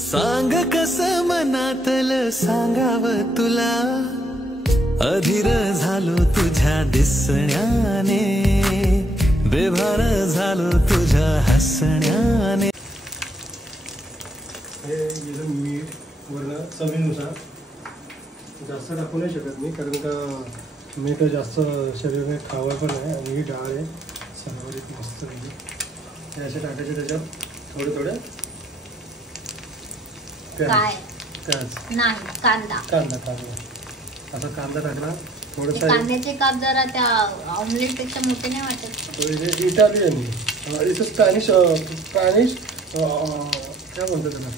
सांग कसं मनातलं सांगावं तुला, अधीर झालो तुझ्या दिसण्याने, बेभान झालो तुझ्या हसण्याने. हे गेलं मीठ वरनं चवीनुसार, जास्त टाकू नाही शकत मी, कारण का मीठ जास्त शरीराने खावं पण आहे. आणि ही डाळ आहे सरवरीत मस्त आहे, हे असे टाकायचे त्याच्यात थोडे थोडे प्याज नाही कांदा कांदा कांदा आता कांदा टाकला थोडंसं. कांद्याचे काप जरा त्या ऑमलेट पेक्षा मोठे नाही वाटत. इटालियन इथं स्पॅनिश स्पॅनिश काय म्हणतात त्याला,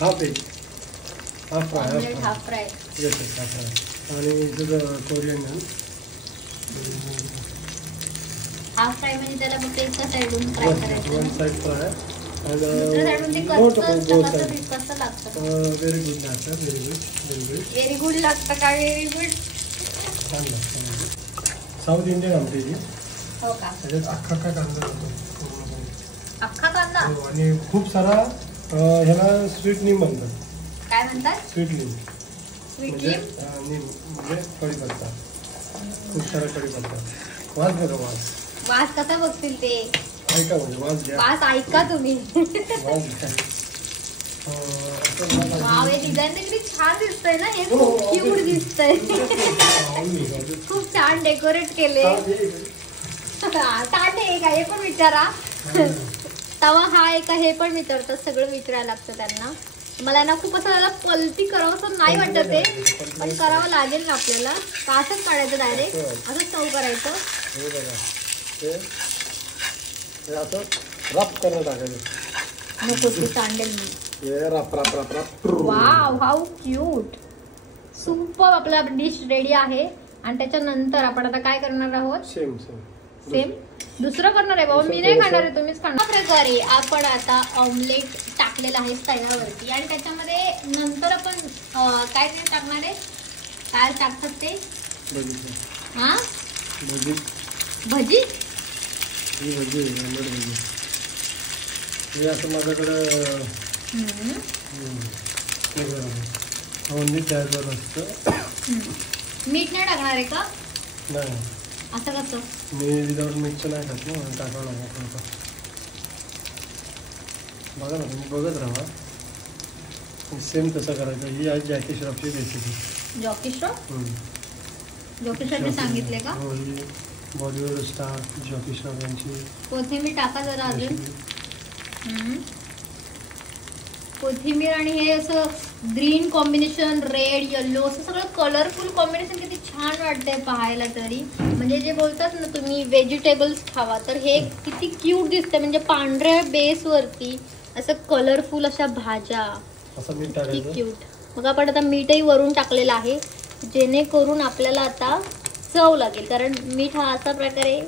half egg, half fry, half fry. Yes half fry. आणि इथं कोरियन हाफ फ्राय म्हणजे त्याला फक्त एका साईडून फ्राय करायचं, वन साइड फ्राय दुसऱ्या साईडून ते कसं लागतं. व्हेरी गुड लागतं, very good very good very good लागतं का, व्हेरी गुड छान लागतं. साऊथ इंडियन आमची ही, हो का. त्याच्यात अख्खा कांदा लागतो, अख्खा कांदा. आणि खूप सारा ह्याला स्वीट नीम म्हणतात. काय म्हणतात, स्वीट नीम. स्वीट नीम म्हणजे कढीपत्ता, खूप सारा कढीपत्ता. वास बघा, वास वास कसा बघतील ते, ऐका म्हणजे वास घ्या, वास ऐका तुम्ही. वास घ्या. वाव, हे डिझाईन किती छान दिसतंय ना, हे खूप क्यूट दिसतंय. खूप छान डेकोरेट केले. ताट आहे का हे पण विचारा, तवा हा आहे का हे पण विचारतात, सगळं विचारायला लागतं त्यांना. मला ना खूप असं त्याला पलटी करावं असं नाही वाटत आहे, पण करावं लागेल ना आपल्याला. का असंच काढायचं डायरेक्ट, असंच सर्व करायचं. हे बघा, हे असं रफ करून टाकायचं. नको ते सांडेल मी. हे rough rough rough rough. Wow, how cute. Super आपला डिश रेडी आहे. आणि त्याच्यानंतर आपण आता काय करणार आहोत, सेम सेम सेम दुसरं करणार आहे. बाबा मी नाही खाणार आहे, तुम्हीच खाणार. प्रकारे आपण आता ऑमलेट टाकलेला आहे तव्यावरती, आणि त्याच्यामध्ये नंतर आपण काय ते टाकणार आहे, काय टाकतात ते, हा भजी. भजी. ही भजी आहे, ऑमलेट भजी. हे असं माझ्याकडं ओनली त्यावर असतं. मीठ नाही टाकणार आहे का, नाही असं कसं. मी विदाउट मीठचं नाही खात ना, टाकावं लागणार थोडंफार. बघा ना तुम्ही, बघत राहा. सेम तसं करायचं. ही आहे जॅकी श्रॉफची रेसिपी. जॉकी श्रॉफ, जॉकी श्रॉफने सांगितले का. हो, ही बॉलिवूड स्टार जॉकी श्रॉफ यांची. कोथिंबीर टाका जरा अजून. कोथिंबीर आणि हे असं ग्रीन कॉम्बिनेशन, रेड येल्लो असं सगळं कलरफुल कॉम्बिनेशन किती छान वाटतंय पाहायला तरी. म्हणजे जे बोलतात ना तुम्ही व्हेजिटेबल्स खावा, तर हे किती क्यूट दिसतंय. म्हणजे पांढऱ्या बेसवरती असं कलरफुल अशा भाज्या, किती क्यूट. मग आपण आता मीठही वरून टाकलेलं आहे, जेणेकरून आपल्याला आता चव लागेल. कारण मीठ हा असा प्रकारे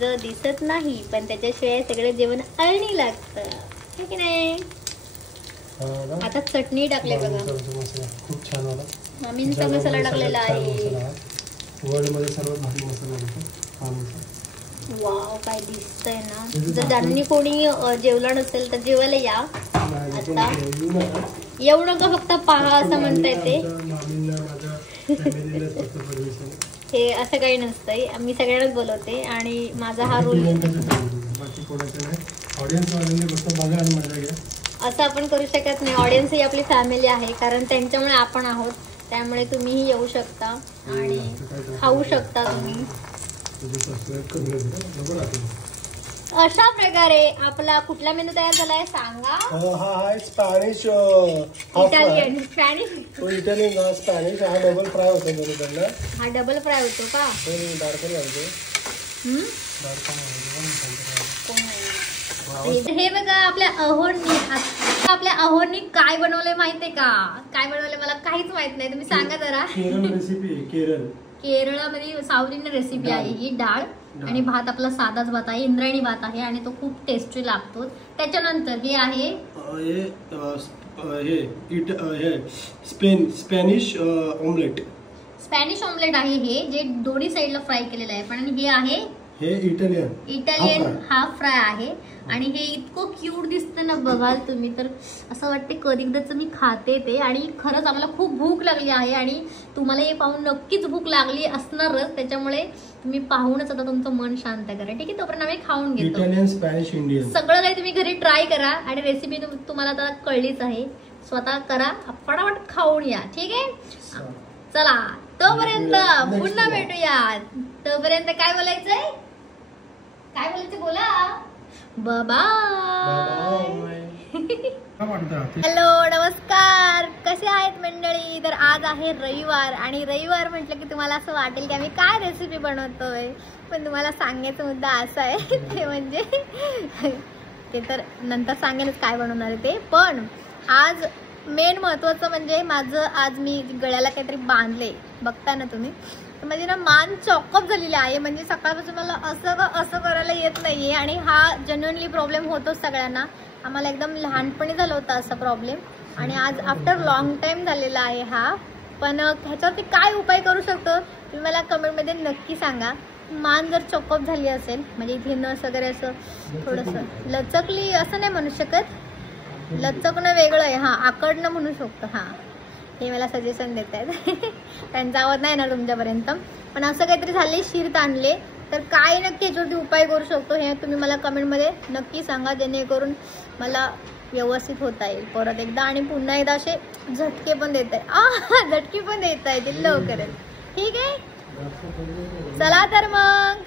जर दिसत नाही, पण त्याच्याशिवाय सगळं जेवण अळणी लागतं, ठीक नाही. आता चटणी टाकले बघा, खूप छान वाला मामींचा मसाला टाकलेला आहे. वर्ल्ड मध्ये सर्वात भारी मसाला आहे. वाव, काय दिसतंय ना. जर ज्यांनी कोणी जेवलं नसेल तर जेवायला या. आता येऊ नका, फक्त पहा असं म्हणता येते. हे असं काही नसतंय, मी सगळ्यांनाच बोलवते आणि माझा हा रोल. असं आपण करू शकत नाही. ऑडियन्स ही आपली फॅमिली आहे, कारण त्यांच्यामुळे आपण आहोत. त्यामुळे तुम्हीही येऊ शकता आणि खाऊ शकता तुम्ही. अशा प्रकारे आपला कुठला मेनू तयार झालाय सांगा. हा Spanish, Italian. Spanish, Italian Spanish. हा डबल फ्राय होतो दोन्हीकडनं. हा डबल फ्राय होतो का. हे बघा, आपल्या अहोनी काय बनवलंय माहितीये का. काय बनवलंय मला काहीच माहित नाही, तुम्ही सांगा जरा. केरळ रेसिपी. केरळमध्ये साऊथ इंडियन रेसिपी आहे ही. डाळ आणि भात आपला साधाच भात आहे, इंद्रायणी भात आहे, आणि तो खूप टेस्टी लागतो. त्याच्यानंतर हे आहे स्पॅनिश ऑमलेट. स्पॅनिश ऑमलेट आहे हे, जे दोन्ही साईडला फ्राय केलेलं आहे. पण हे आहे हे इटालियन हाफ फ्राय आहे आणि हे इतकं क्यूट दिसतं ना बघाल तुम्ही तर असं वाटते कधी एकदाच मी खाते ते. आणि खरंच आम्हाला खूप भूक लागली आहे आणि तुम्हाला हे पाहून नक्कीच भूक लागली असणारच, त्याच्यामुळे तुम्ही पाहूनच आता तुमचं मन शांत करा. ठीक आहे, तोपर्यंत आम्ही खाऊन घेतो. इटालियन, स्पॅनिश, इंडियन सगळं काही तुम्ही घरी ट्राय करा आणि रेसिपी तुम्हाला आता कळलीच आहे. स्वतः करा, फटाफट खाऊन या. ठीक आहे, चला तोपर्यंत पुन्हा भेटूया. तोपर्यंत काय बोलायचंय, काय बोलायचं बोला. बाय. हॅलो, नमस्कार, कसे आहेत मंडळी. तर आज आहे रविवार आणि रविवार म्हटलं की तुम्हाला असं वाटेल की आम्ही काय रेसिपी बनवतोय, पण तुम्हाला सांगायचा मुद्दा असा आहे ते म्हणजे ते तर नंतर सांगेनच काय बनवणार आहे ते. पण आज मेन महत्वाचं म्हणजे माझं आज मी गळ्याला काहीतरी बांधले, बघता ना तुम्ही. म्हणजे ना मान चॉकअप झालेला आहे. म्हणजे सकाळपासून मला असं करायला येत नाहीये आणि हा जेन्युइनली प्रॉब्लेम होतो सगळ्यांना. आम्हाला एकदम लहानपणी झाला होता असा प्रॉब्लेम आणि आज आफ्टर लॉंग टाइम झालेला आहे हा. पण ह्याच्यावरती काय उपाय करू शकतो तुम्ही मला कमेंटमध्ये नक्की सांगा. मान जर चॉकअप झाली असेल, म्हणजे इथे नस वगैरे असं थोडंसं लचकली असं नाही म्हणू शकत, लचकणं वेगळं आहे, हां आकडणं म्हणू शकतो. हां, हे मला सजेशन देत आहेत त्यांचा आवाज नाही येणार तुमच्यापर्यंत. पण असं काहीतरी झाले, शीर ताणले, तर काय नक्की याच्यावरती उपाय करू शकतो हे तुम्ही मला कमेंटमध्ये नक्की सांगा, जेणेकरून मला व्यवस्थित होता येईल परत एकदा. आणि पुन्हा एकदा असे झटके पण देत आहे, झटके पण देता येतील लवकरच. ठीक आहे, चला तर मग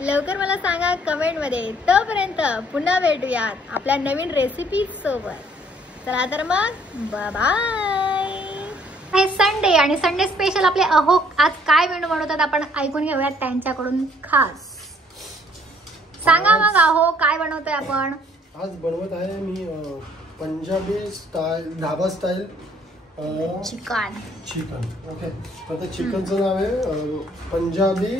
लवकर मला सांगा कमेंटमध्ये. तोपर्यंत पुन्हा भेटूयात आपल्या नवीन रेसिपी सोबत. चला तर मग बाय. हे संडे आणि संडे स्पेशल आपले अहो आज काय मेनू बनवतात आपण ऐकून घेऊयात त्यांच्याकडून खास. सांगा मग अहो काय बनवतोय आपण. आज बनवत आहे मी Punjabi style, dhaba style chicken. Okay, आता चिकनचं नाव आहे पंजाबी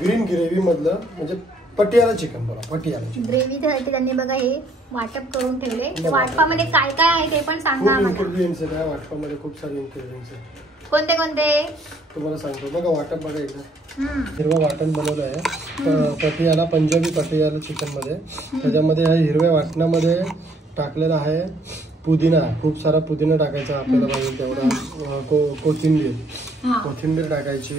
ग्रीन ग्रेव्ही मधलं, म्हणजे पटियाला चिकन. बघा, पटियाला ग्रेव्ही साठी त्यांनी बघा हे वाटप करून ठेवले. वाटपामध्ये काय काय आहे ते पण सांगा. इन्ग्रेडियंट्स आहे त्या वाटपामध्ये, खूप सारे इन्ग्रेडियंट्स आहेत. कोणते कोणते तुम्हाला सांगतो. बघा वाटप बघा एकदा. हिरवं वाटण बनवलं आहे पटियाला, पंजाबी पटियाला चिकन मध्ये. त्याच्यामध्ये हिरव्या वाटणामध्ये टाकलेला आहे पुदिना. खूप सारा पुदिना टाकायचा आपल्याला पाहिजे तेवढा. कोथिंबीर टाकायची,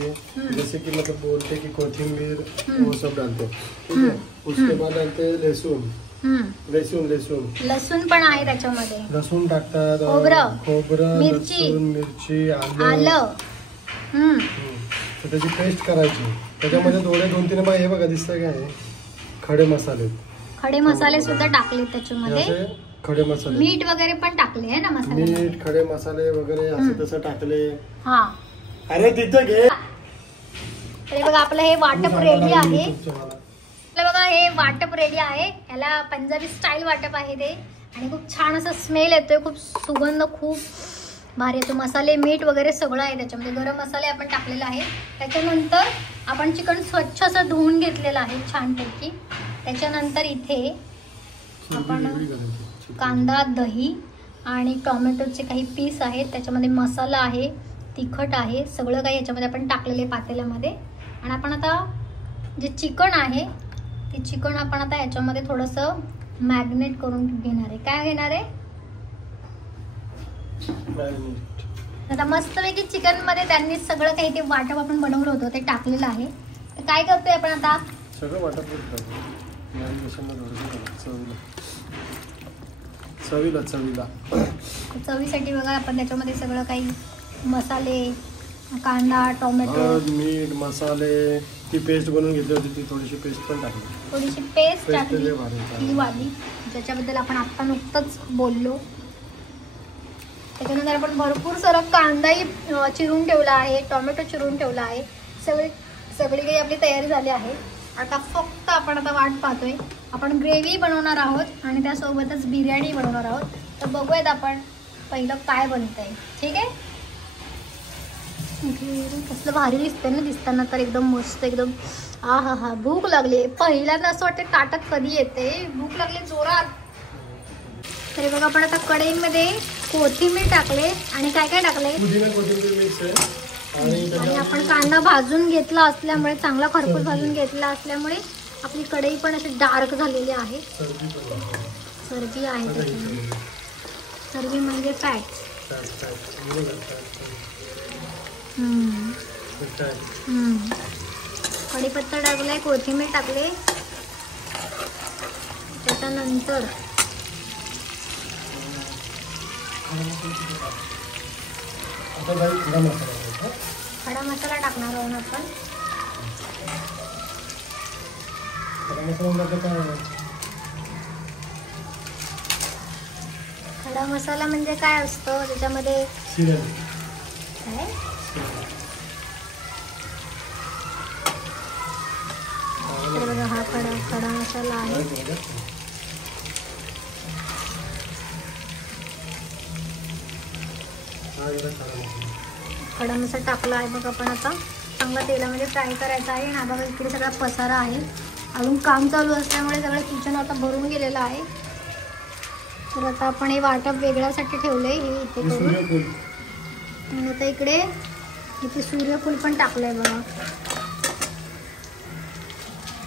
जैसे की मतलब बोलते की कोथिंबीर वो सब डालते. ठीक है, उसके बाद डालते लहसुन. लसूण पण आहे त्याच्यामध्ये. लसूण टाकतात, खोबरं, मिरची, आलं. तर त्याची पेस्ट करायची. त्याच्यामध्ये थोडे 2-3 बाय हे बघा दिसतंय काय, खडे मसाले सुद्धा टाकले त्याच्यामध्ये. खडे मसाले, मीठ वगैरे पण टाकले आहे ना, मसाले, मीठ, खडे मसाले वगैरे असं तसं टाकले. हा, अरे तिथं घे. अरे बघा आपलं हे वाटप रेडी आहे. आपलं बघा हे वाटप रेडी आहे. याला पंजाबी स्टाईल वाटप आहे ते. आणि खूप छान असा स्मेल येतोय, खूप सुगंध खूप भारी येतो. मसाले, मीठ वगैरे सगळं आहे त्याच्यामध्ये. गरम मसाले आपण टाकलेला आहे. त्याच्यानंतर आपण चिकन स्वच्छ असं धुवून घेतलेलं आहे छानपैकी. त्याच्यानंतर इथे आपण कांदा, दही आणि टोमॅटोचे काही पीस आहेत. त्याच्यामध्ये मसाला आहे, तिखट आहे, सगळं काही याच्यामध्ये आपण टाकलेले पातेल्यामध्ये. आणि आपण आता जे चिकन आहे ते चिकन आपण आता याच्यामध्ये थोडंसं मॅरिनेट करून घेणार आहे. काय घेणार आहे आता मस्तपैकी चिकन मध्ये त्यांनी सगळं काही ते वाटप आपण बनवलं होतं ते टाकलेलं आहे. तर काय करतोय आपण आता सगळं वाटप चवीसाठी बघा आपण त्याच्यामध्ये सगळं काही मसाले, कांदा, टोमॅटो, मीठ, मसाले, ती पेस्ट बनवून घेतली होती, ती थोडीशी पेस्ट पण टाकली. थोडीशी पेस्ट टाकली ही वाली, ज्याच्याबद्दल आपण आता नुकतंच बोललो. त्याच्यानंतर आपण भरपूर सारा कांदाही चिरून ठेवला आहे, टोमॅटो चिरून ठेवला आहे. सगळी काही आपली तयारी झाली आहे. आता फक्त आपण आता वाट पाहतोय. आपण ग्रेव्ही बनवणार आहोत आणि त्यासोबतच बिर्याणी बनवणार आहोत. तर बघूयात आपण पहिलं काय बनतंय. ठीक आहे, कसलं भारी दिसतंय ना, दिसताना तर एकदम मस्त, एकदम हा हा हा. भूक लागली पहिल्यांदा, असं वाटतं ताटात कधी येते, भूक लागली जोरात. तरी बघा आपण आता कढईमध्ये कोथिंबीर टाकले आणि काय काय टाकले, पुदिना कोथिंबीर मिक्स आहे. आणि आपण कांदा भाजून घेतला असल्यामुळे, चांगला खरपूस भाजून घेतला असल्यामुळे आपली कढई पण अशी डार्क झालेली आहे. चरबी आहे त्याच्यामध्ये. चरबी म्हणजे फॅट. कढीपत्ता टाकलाय, कोथिंबीर टाकले, त्याच्यानंतर खडा मसाला टाकणार आहोत आपण. खडा मसाला म्हणजे काय असतं त्याच्यामध्ये? काय? तर बघा हा खडा मसाला आहे. खडा मसाला टाकला आहे बघा. आपण आता चांगला तेलामध्ये फ्राय करायचा आहे. आणि बघा इकडे सगळा पसारा आहे. अजून काम चालू असल्यामुळे सगळं किचन आता भरून गेलेलं आहे. तर आता आपण हे वाटप वेगळ्यासाठी ठेवलंय हे इथे करून. आणि आता इथे सूर्यफूल पण टाकलंय बघा.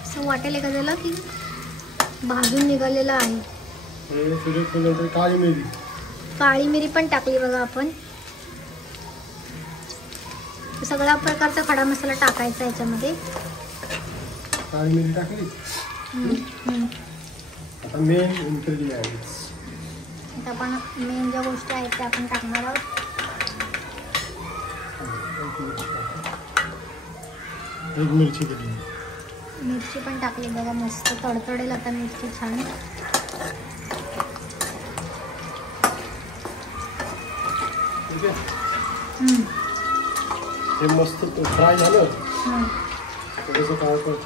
असं वाटेल एखाद्याला की भाजून निघालेलं आहे. काळी मिरी पण टाकली बघा आपण. सगळ्या प्रकारचा खडा मसाला टाकायचा याच्यामध्ये. काळी मिरी टाकली. आता मेन इन्ग्रेडियंट्स. आता आपण मेन ज्या गोष्टी आहेत त्या आपण टाकणार आहोत. एक मिरची पण टाकली बघा. मस्त तडतडेल आता मिरची छान. हे मस्त फ्राय झालं. थोडंसं काळपट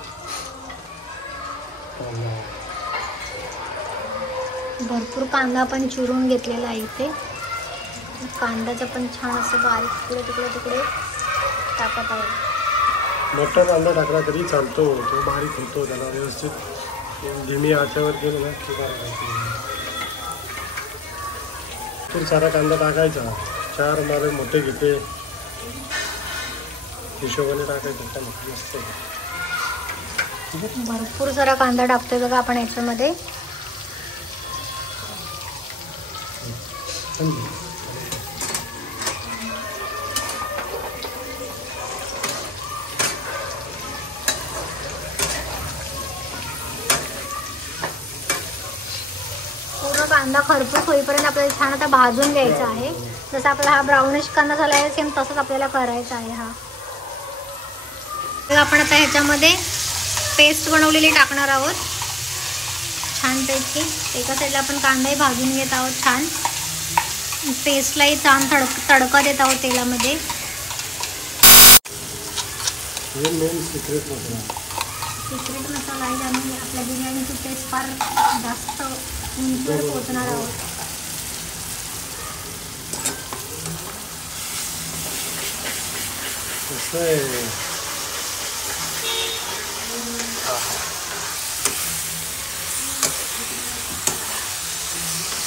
भरपूर कांदा आपण चिरून घेतलेला आहे इथे. कांद्याचं पण छान असं बारीक तुकडे टाकत आहोत. मोठा कांदा टाकला तरी चालतो, तो बारीक होतो. त्याला व्यवस्थित धीमी आचेवर गेलो ना की भरपूर सारा कांदा टाकायचा. 4 मावे मोठे घेते हिशोबाने टाकायचं. मस्त भरपूर सारा कांदा टाकतोय बघा आपण याच्यामध्ये. पूर्ण कांदा खरपूस होईपर्यंत आपल्याला छान आता भाजून घ्यायचा आहे. जसं आपला हा ब्राउनिश कांदा झाला आहे सेम तसंच आपल्याला करायचा आहे हा. आपण आता ह्याच्यामध्ये पेस्ट बनवलेली टाकणार आहोत छानपैकी. एका साईडला आपण कांदाही भाजून घेत आहोत छान. पेस्टलाही छान तडका देत आहोत तेलामध्ये. सिक्रेट मसाला आहे ज्यामुळे आपल्या बिर्याणीची टेस्ट फार जास्त उंचीवर पोहोचणार आहोत.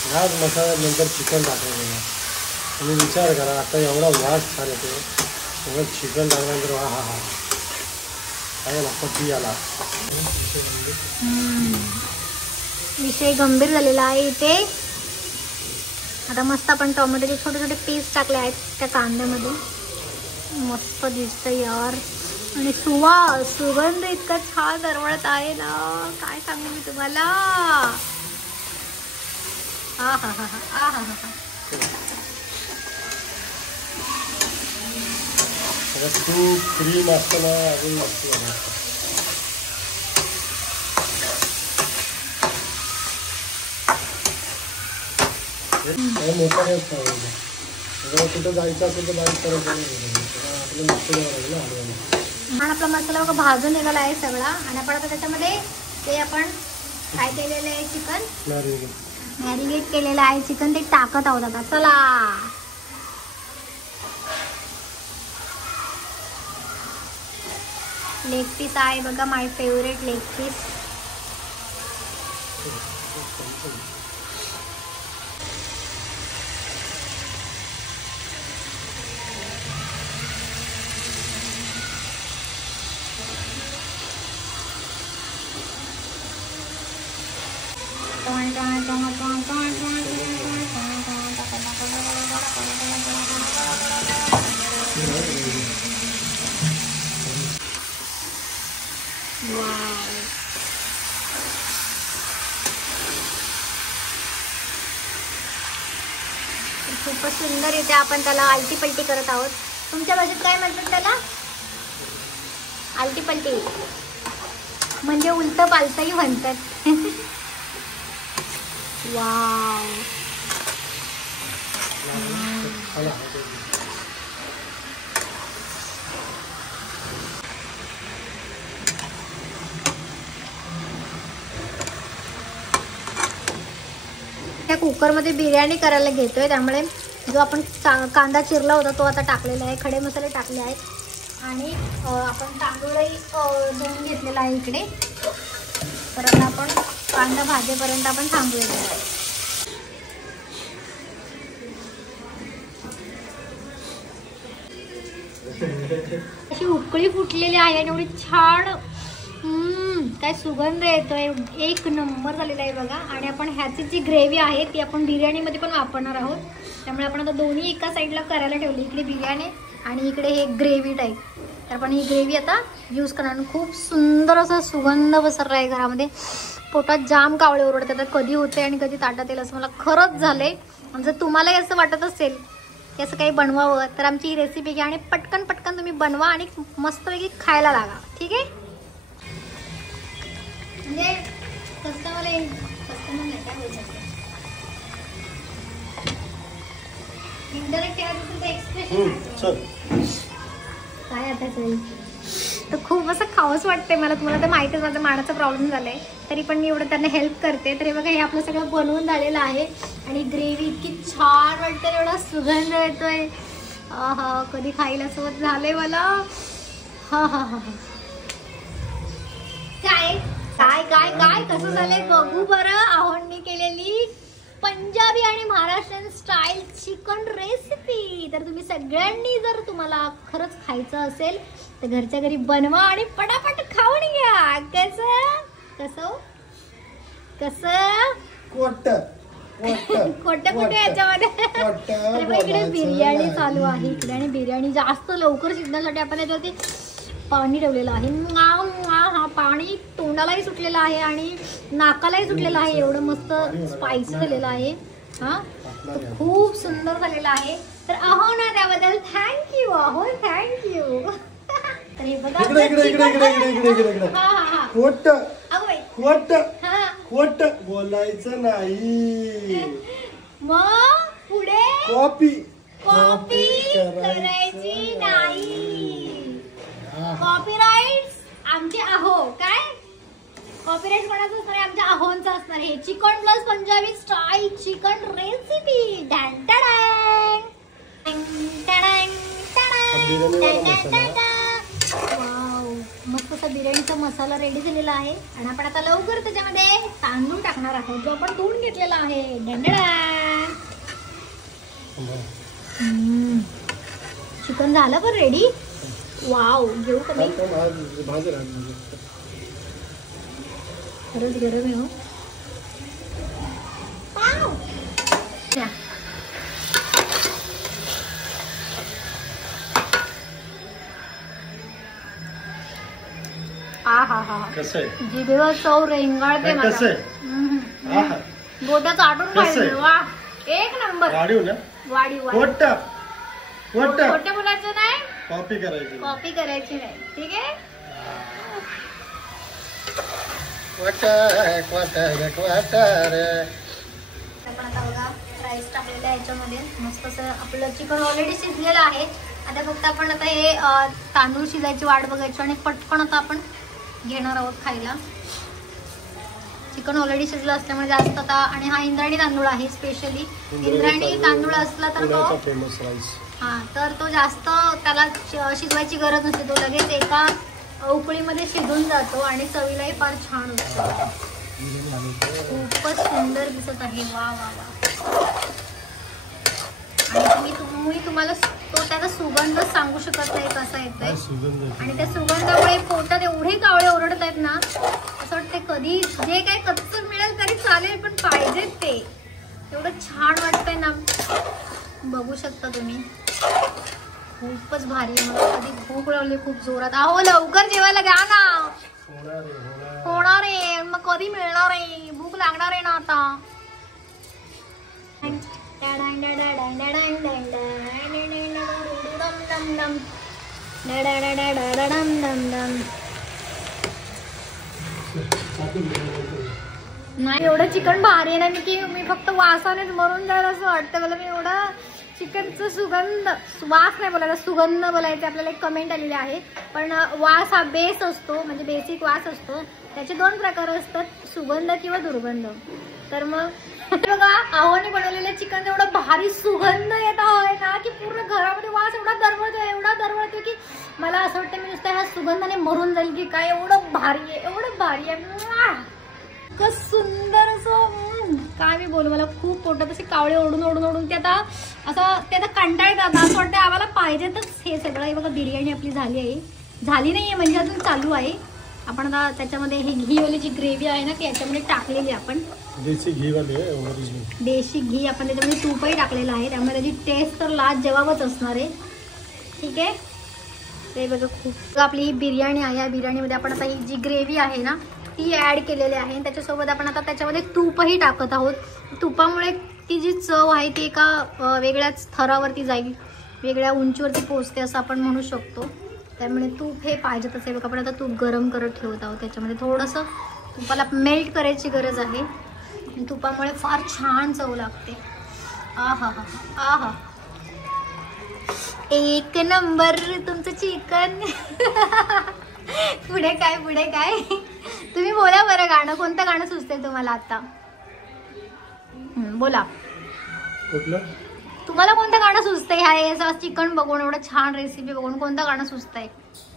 ह्याच मसाल्यानंतर चिकन टाकायचं. तुम्ही विचार करा आता एवढा वास छान येतो. एवढं चिकन टाकल्यानंतर हा काय पट्टी आला. विषय गंभीर झालेला आहे इथे. आता मस्त आपण टोमॅटोचे छोटे छोटे पीस टाकले आहेत त्या कांद्यामध्ये. मस्त दिसतं यार. आणि सुगंध इतका छान दरवळत आहे ना, काय सांगू मी तुम्हाला. तूप क्रीम असतं ना अजून मस्त झालं. मोठा नाही करायचं. कुठं जायचं असेल तर बारीक करायचं आपलं मस्त लागलं ना. आपला मसाला बघा भाजून निघाला आहे सगळा. आणि आपण आता त्याच्यामध्ये ते आपण काय केलेलं आहे चिकन मॅरिनेट केलेलं आहे चिकन ते टाकत आहोत आता. चला लेग पीस आहे बघा. माय फेवरेट लेग पीस. खूपच सुंदर इथे आपण त्याला आलटी पलटी करत आहोत. तुमच्या भाषेत काय म्हणतात त्याला? आलटी पलटी म्हणजे उलट पालतही म्हणतात. वाव. त्या कुकरमध्ये बिर्याणी करायला घेतोय, त्यामुळे जो आपण कांदा चिरला होता तो आता टाकलेला आहे, खडे मसाले टाकले आहेत आणि आपण तांदूळही धुवून घेतलेला आहे इकडे. परत आपण कांदा भाजेपर्यंत आपण थांबूया. अशी उकळी फुटलेली आहे आणि एवढी छान काय सुगंध येतोय, एक नंबर झालेला आहे बघा. आणि आपण ह्याची जी ग्रेव्ही आहे ती आपण बिर्याणीमध्ये पण वापरणार आहोत, त्यामुळे आपण आता दोन्ही एका साईडला करायला ठेवली, इकडे बिर्याणी आणि इकडे हे ग्रेव्ही टाईप. तर आपण ही ग्रेव्ही आता यूज करणार. खूप सुंदर असा सुगंध पसरला आहे घरामध्ये. पोटात जाम कावळे ओरडतात, कधी होते आणि कधी ताटात येईल असं मला खरंच झालंय. जर तुम्हालाही असं वाटत असेल की असं काही बनवावं तर आमची ही रेसिपी घ्या आणि पटकन पटकन तुम्ही बनवा आणि मस्तपैकी खायला लागा. ठीक आहे. म्हणजे कस्टमर नाही काय बोलतात, इंटरेक्ट एक्सप्रेशन काय आता चल. तर खूप असं खावंच वाटतंय मला. तुम्हाला तर माहितीच, माझा मानाचा प्रॉब्लेम झालाय, तरी पण मी एवढं त्यांना हेल्प करते. तर हे बघा, हे आपलं सगळं बनवून झालेलं आहे आणि ग्रेव्ही इतकी छान वाटते, एवढा सुगंध येतोय. हा कधी खायला सोबत झालंय मला. हा हा हा काय काय काय काय कसं झालंय बघू बरं. आहोंनी केलेली पंजाबी आणि महाराष्ट्रीयन स्टाईल चिकन रेसिपी. तर तुम्ही सगळ्यांनी जर तुम्हाला खरंच खायचं असेल तर घरच्या घरी बनवा आणि पटापट खाऊन घ्या. कसं कसं कसं खोटं कुठे याच्यामध्ये. इकडे बिर्याणी चालू आहे इकडे, आणि बिर्याणी जास्त लवकर शिजण्यासाठी आपण याच्यावरती पाणी ठेवलेलं आहे. हा पाणी तोंडालाही सुटलेलं आहे आणि नाकालाही सुटलेलं आहे, एवढं मस्त स्पायसी झालेलं आहे. हा खूप सुंदर झालेलं आहे. तर अहो ना त्याबद्दल थँक्यू. अहो थँक्यू. तर हे बघा, खोट बोलायचं नाही. मग पुढे कॉपी करायची नाही. कॉपीराइट्स आमचे अहो. काय कॉपीराइट कोणाचं असणार आहे? आमच्या अहोंचं असणार आहे. Chicken plus Punjabi style chicken recipe. Wow, मस्त असा बिर्याणीचा मसाला रेडी झालेला आहे आणि आपण आता लवकर त्याच्यामध्ये तांदूळ टाकणार आहोत जो आपण धुवून घेतलेला आहे. चिकन झालं पण रेडी. वाव, घेऊ का मी? खरंच गरम आहे हो. जिभेवर चव रेंगाळते मला. गोट्याचं आटून खायचं. वा, एक नंबर. वाढीव खोटं बोलायचं नाही, कॉपी करायची नाही. ठीक आहे. आपण आता बघा राईस टाकलेला आहे याच्यामध्ये. मस्त असं आपलं चिकन ऑलरेडी शिजलेलं आहे. आता फक्त आपण आता हे तांदूळ शिजायची वाट बघायची आणि पटकन आता आपण घेणार आहोत खायला. चिकन ऑलरेडी शिजलं असल्यामुळे जास्त आता. आणि हा इंद्रायणी तांदूळ आहे स्पेशली. इंद्रायणी तांदूळ असला तर तो फेमस राईस. हा, तर तो जास्त त्याला शिजवायची गरज नसते. तो लगेच एका उकळीमध्ये शिजून जातो आणि चवीलाही फार छान होतो. खूपच सुंदर दिसत आहे. वा वा वा. आणि तुम्ही तुम्हाला तो त्याचा सुगंध सांगू शकत नाही कसा येतोय. आणि त्या सुगंधामुळे पोटात एवढे कावळे ओरडत आहेत ना, असं वाटतं कधी जे काही कच्चं मिळेल तरी चालेल पण पाहिजे ते. एवढं छान वाटतंय ना, बघू शकता तुम्ही. खूपच भारी. मला कधी भूक लागली खूप जोरात. अहो लवकर जेवायला घ्या ना. होणार आहे मग कधी मिळणार आहे? भूक लागणार आहे ना आता. नाही एवढं चिकन भारी आहे ना की मी फक्त वासानेच मरून जाईल असं वाटतं मला. मी एवढा चिकनचा सुगंध, वास नाही बोलायला, सुगंध बोलायचं. आपल्याला एक कमेंट आलेली आहे. पण वास हा बेस असतो, म्हणजे बेसिक वास असतो. त्याचे 2 प्रकार असतात, सुगंध किंवा दुर्गंध. तर मग बघा आहोने बनवलेल्या चिकन एवढं भारी सुगंध येत आहे ना की पूर्ण घरामध्ये वास एवढा दरवळतो की मला असं वाटतं मी नुसतं ह्या सुगंधाने मरून जाईल की काय. एवढं भारी आहे, एवढं भारी आहे, इतकं सुंदर असं. काय मी बोलू, मला खूप पोटात असे कावळे ओढून ते आता असं ते आता कंटाळतात. असं वाटतं आम्हाला पाहिजेतच हे सगळं. हे बघा बिर्याणी आपली झाली आहे, झाली नाही आहे म्हणजे अजून चालू आहे. आपण आता त्याच्यामध्ये हे घीवाली जी ग्रेव्ही आहे ना ती याच्यामध्ये टाकलेली आपण. देशी घी आपण त्याच्यामध्ये तूपही टाकलेलं आहे, त्यामुळे त्याची टेस्ट तर लाजवाबच असणार आहे. ठीक आहे, ते बघा खूप आपली ही बिर्याणी आहे. या बिर्याणीमध्ये आपण आता ही जी ग्रेव्ही आहे ना ती ॲड केलेली आहे. त्याच्यासोबत आपण आता त्याच्यामध्ये तूपही टाकत आहोत. तुपामुळे ती जी चव आहे ती एका वेगळ्याच थरावरती जाईल, वेगळ्या उंचीवरती पोचते असं आपण म्हणू शकतो. त्यामुळे तूप हे पाहिजेत असे. बघा आपण आता तूप गरम करत ठेवत आहोत. त्याच्यामध्ये थोडंसं तुपाला मेल्ट करायची गरज आहे. तुपामुळे फार छान चव लागते. आहा आहा, एक नंबर तुमचं चिकन. पुढे काय तुम्ही बोला बरं. गाणं कोणतं गाणं सुचतंय तुम्हाला आता? बोला, तुम्हाला कोणतं गाणं सुचतंय? ह्या चिकन बघून, एवढं छान रेसिपी बघून कोणतं गाणं सुचतंय?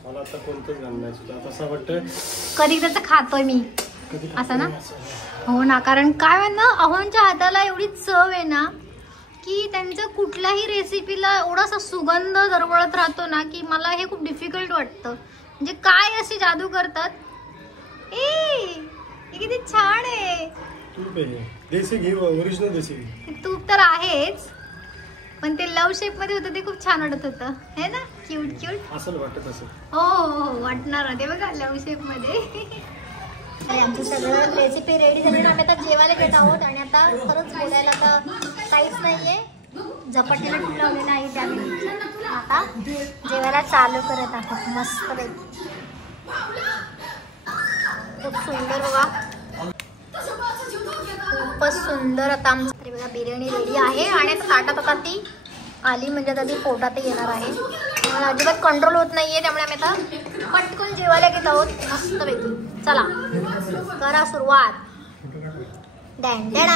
मला आता कोणतंच गाणं नाही सुचत. असं वाटतं कधी त्याचं खातोय मी असं ना. हो ना, कारण काय म्हणणं अहोंच्या हाताला एवढी चव आहे ना की त्यांचं कुठल्याही रेसिपीला एवढासा सुगंध दरवळत राहतो ना की मला हे खूप डिफिकल्ट वाटतं. म्हणजे काय अशी जादू करतात. हे किती छान आहे. तूप आहे, देशी घी, ओरिजिनल देशी घी. तूप तर आहेच, पण ते लव शेप मध्ये होतं ते खूप छान वाटत होतं, है ना. क्यूट असं वाटत असेल. हो वाटणार ते बघा लव शेप मध्ये. आमचं सगळं रेसिपी रेडी झाली ना. आम्ही आता जेवायला घेत आहोत आणि आता खरंच बोलायला आता काहीच नाहीये. झपाट्याला टूप लावलेला आहे त्यावेळी. आता जेवायला चालू करत आहोत मस्त पैकी. खूप सुंदर बघा, खूपच सुंदर. आता आमची बघा बिर्याणी रेडी आहे आणि ताटात आता ती आली म्हणजे आता ती पोटात येणार आहे. मला अजिबात कंट्रोल होत नाहीये, त्यामुळे आम्ही आता पटकन जेवायला घेत आहोत मस्तपैकी. चला करा सुरुवात. Dan dan.